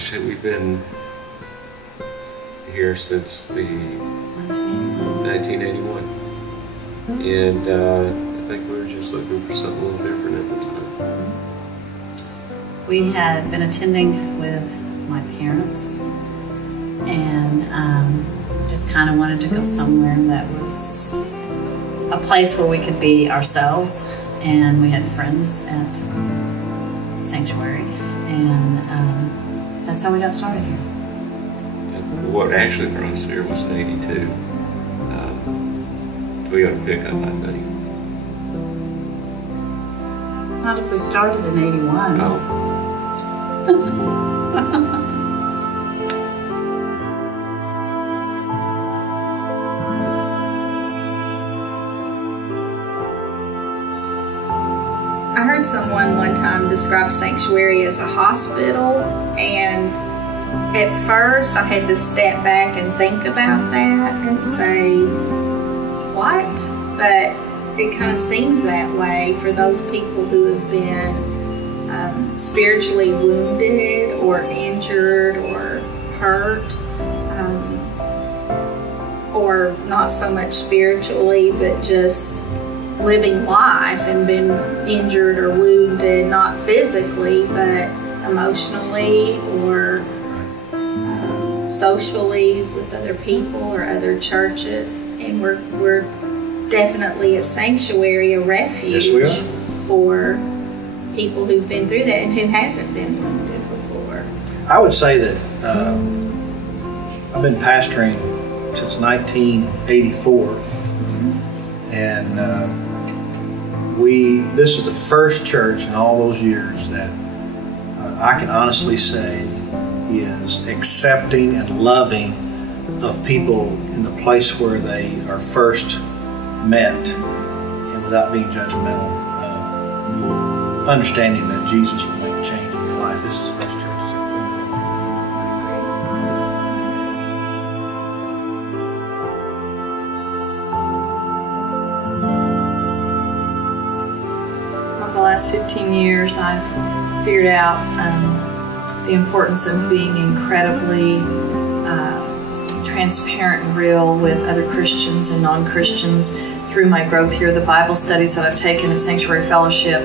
Gosh, we've been here since the 1981. And I think we were just looking for something a little different at the time. We had been attending with my parents and just kind of wanted to go somewhere that was a place where we could be ourselves. And we had friends at Sanctuary, and that's how we got started here. What actually brought us here was in '82. We got a pickup, I think. Not if we started in '81. Oh. I heard someone one time describe Sanctuary as a hospital, and at first I had to step back and think about that and say, what? But it kind of seems that way for those people who have been spiritually wounded or injured or hurt, or not so much spiritually, but just living life and been injured or wounded, not physically, but emotionally or socially with other people or other churches. And we're definitely a sanctuary, a refuge for people who've been through that and who hasn't been wounded before. I would say that I've been pastoring since 1984, and this is the first church in all those years that I can honestly say is accepting and loving of people in the place where they are first met, and without being judgmental, understanding that Jesus will make a change in your life. This is the first church. Over the last 15 years, I've figured out the importance of being incredibly transparent and real with other Christians and non-Christians through my growth here, the Bible studies that I've taken at Sanctuary Fellowship,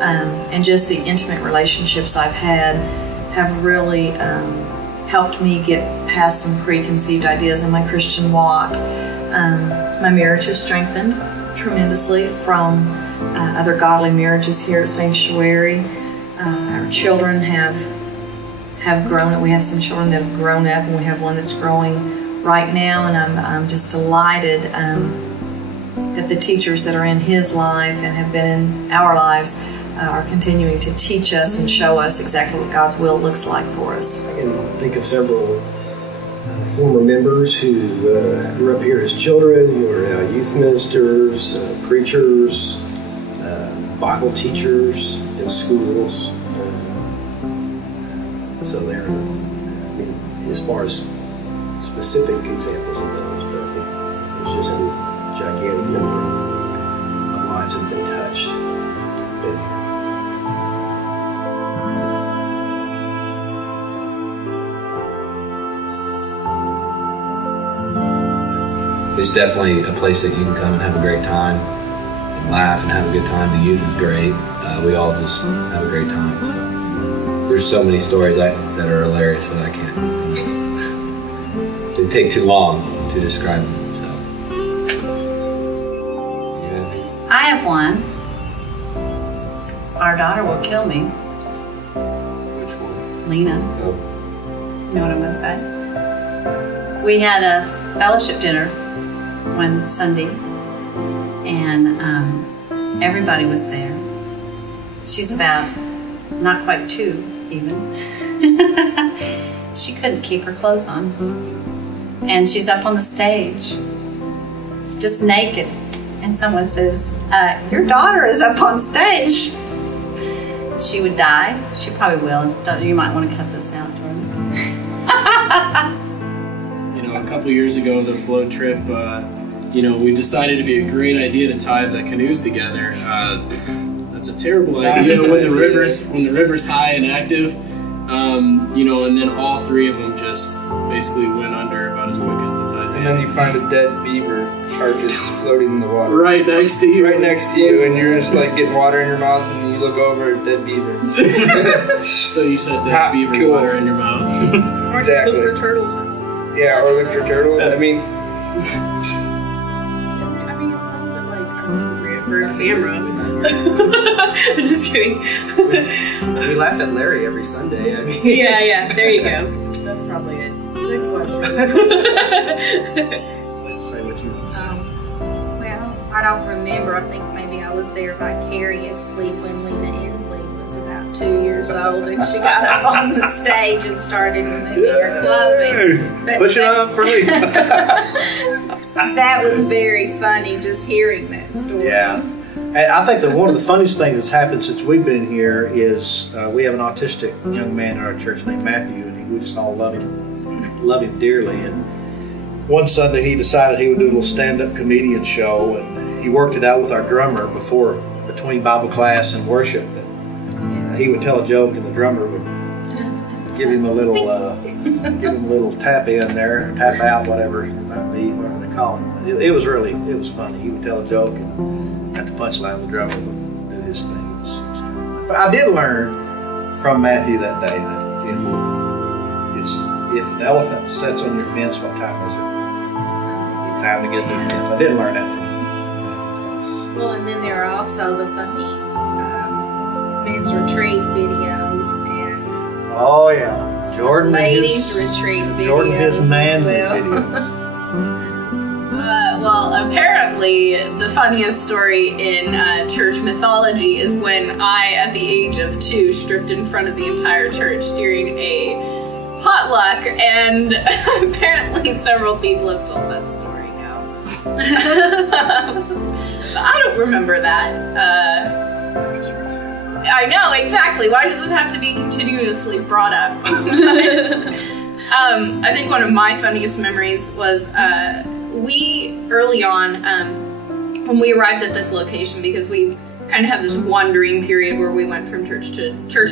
and just the intimate relationships I've had have really helped me get past some preconceived ideas in my Christian walk. My marriage has strengthened tremendously from other godly marriages here at Sanctuary. Our children have grown up. We have some children that have grown up, and we have one that's growing right now, and I'm just delighted that the teachers that are in his life and have been in our lives are continuing to teach us and show us exactly what God's will looks like for us. I can think of several former members who grew up here as children, who are now youth ministers, preachers, Bible teachers in schools. So they're, as far as specific examples of those, but I think there's just a gigantic number of lives that have been touched. It's definitely a place that you can come and have a great time, and laugh and have a good time. The youth is great. We all just have a great time. So there's so many stories that are hilarious that I can't. It'd take too long to describe them. So. I have one. Our daughter will kill me. Which one? Lena. Oh. You know what I'm going to say? We had a fellowship dinner one Sunday, and everybody was there. She's about not quite 2 even. She couldn't keep her clothes on. And she's up on the stage, just naked. And someone says, your daughter is up on stage. She would die. She probably will. You might want to cut this out, Jordan. You know, a couple years ago, the float trip, we decided it'd be a great idea to tie the canoes together. That's a terrible idea when the river's high and active. You know, and then all three of them just basically went under about as quick as the Titanic. And then you find a dead beaver carcass floating in the water. Right next to you. Right next to you, and you're just like getting water in your mouth, and you look over at dead beaver. So you said dead beaver, cool. water in your mouth. Or just Exactly. look for turtles. Yeah, or look for turtle. I mean, For a camera. I'm just kidding. We laugh at Larry every Sunday. I mean, Yeah, there you go. That's probably it. Next question. Say what you want to say. Well, I don't remember. I think maybe I was there vicariously when Lena Inslee was about 2 years old, and she got up on the stage and started removing her clothing. But Push it up for me. that was very funny, just hearing that story. Yeah. And I think that one of the funniest things that's happened since we've been here is we have an autistic young man in our church named Matthew, and we just all love him dearly. And one Sunday he decided he would do a little stand-up comedian show, and he worked it out with our drummer between Bible class and worship that he would tell a joke and the drummer would give him a little tap in there, tap out, whatever it might be, whatever they call it. But it was funny. He would tell a joke and at the punchline, the drummer would do his thing. It was kind of fun. But I did learn from Matthew that day that if an elephant sits on your fence, what time is it? It's time to get a new fence. I did learn that from Matthew. Well, and then there are also the funny men's retreat videos and Oh yeah, Jordan ladies' and his retreat videos. Jordan and his man as well. videos. Well, apparently the funniest story in church mythology is when I, at the age of 2, stripped in front of the entire church during a potluck, and apparently several people have told that story now. But I don't remember that. I know, exactly. Why does this have to be continuously brought up? I think one of my funniest memories was we, early on, when we arrived at this location, because we kind of had this wandering period where we went from church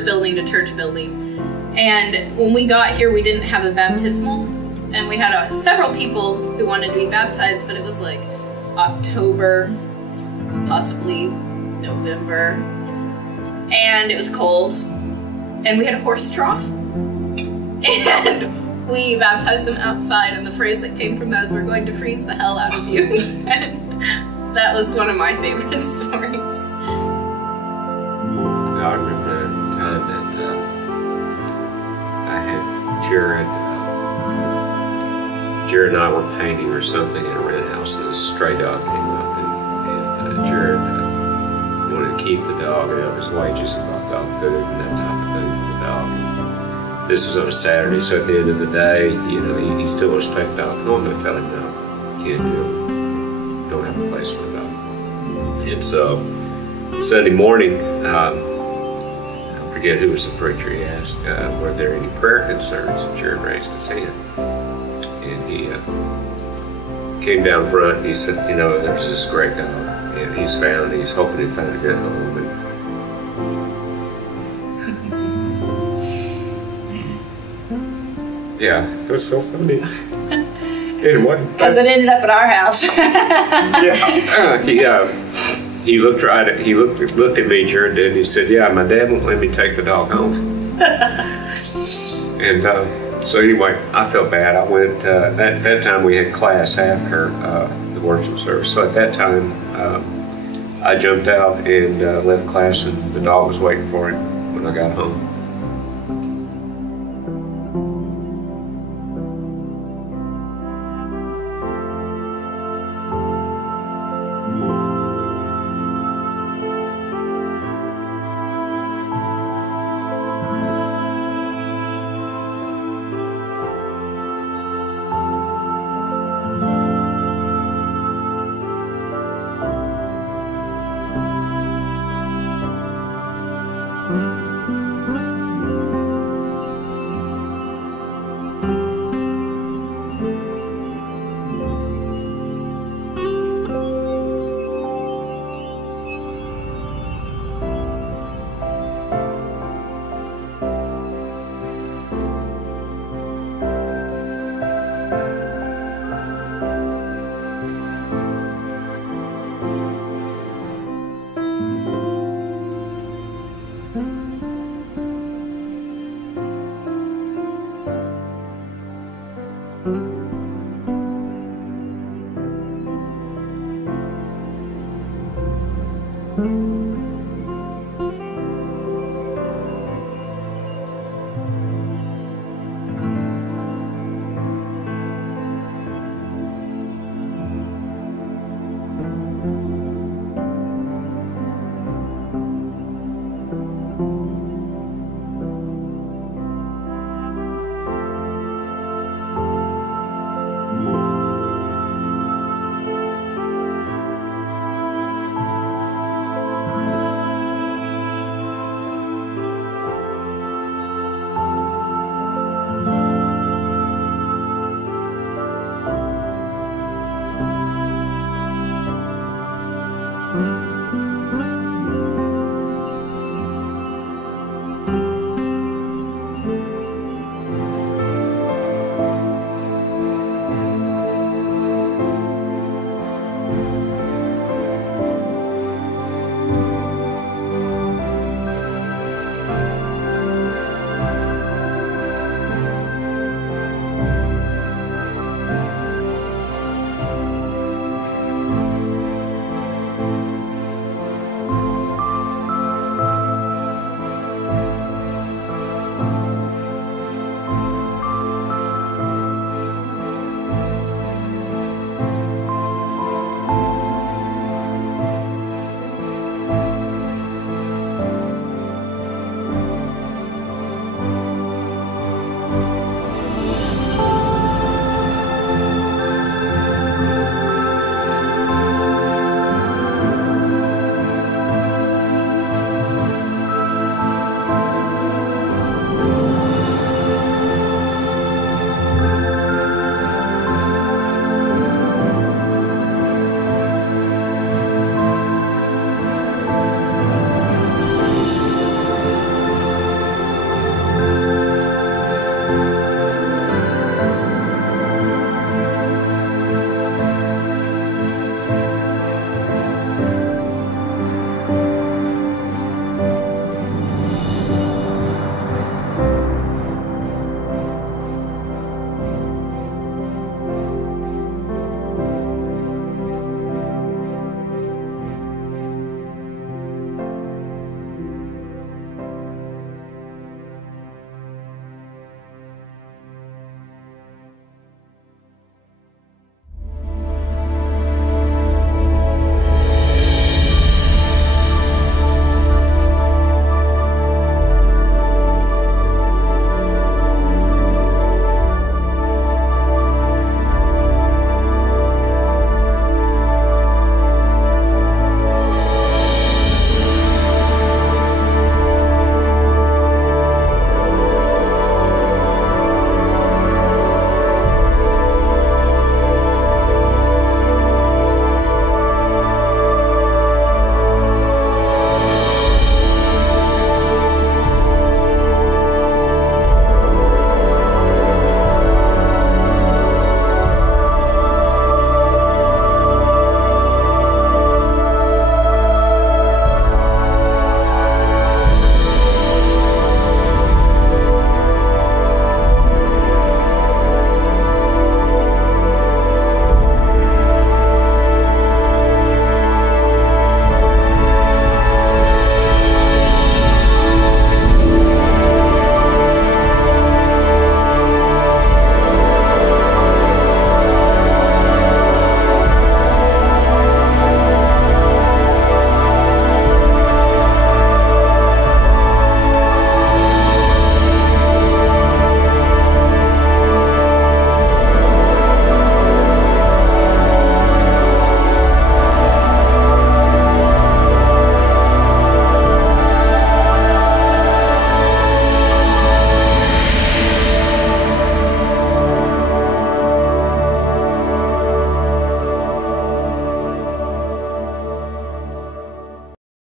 building to church building. And when we got here, we didn't have a baptismal. And we had several people who wanted to be baptized, but it was like October, possibly November. And it was cold. And we had a horse trough. And we baptized them outside, and the phrase that came from that is, "We're going to freeze the hell out of you." And that was one of my favorite stories. I remember a time that I had Jared and I were painting or something in a rent house, and a stray dog came up, and Jared wanted to keep the dog, and his wages and bought dog food and that type of thing for the dog. This was on a Saturday, so at the end of the day, he still wants to take the dog home. I'm going to tell him, no, you can't do it. Don't have a place for the dog. And so, Sunday morning, I forget who was the preacher, he asked, were there any prayer concerns? And Jared raised his hand. And he came down front, and he said, there's this great dog, and he's hoping he found a good home. Yeah, it was so funny. Anyway, Because it ended up at our house. he looked looked at me, Jared did, and he said, "Yeah, my dad won't let me take the dog home." And so anyway, I felt bad. I went. That time we had class after the worship service, so at that time I jumped out and left class, and the dog was waiting for him when I got home. you.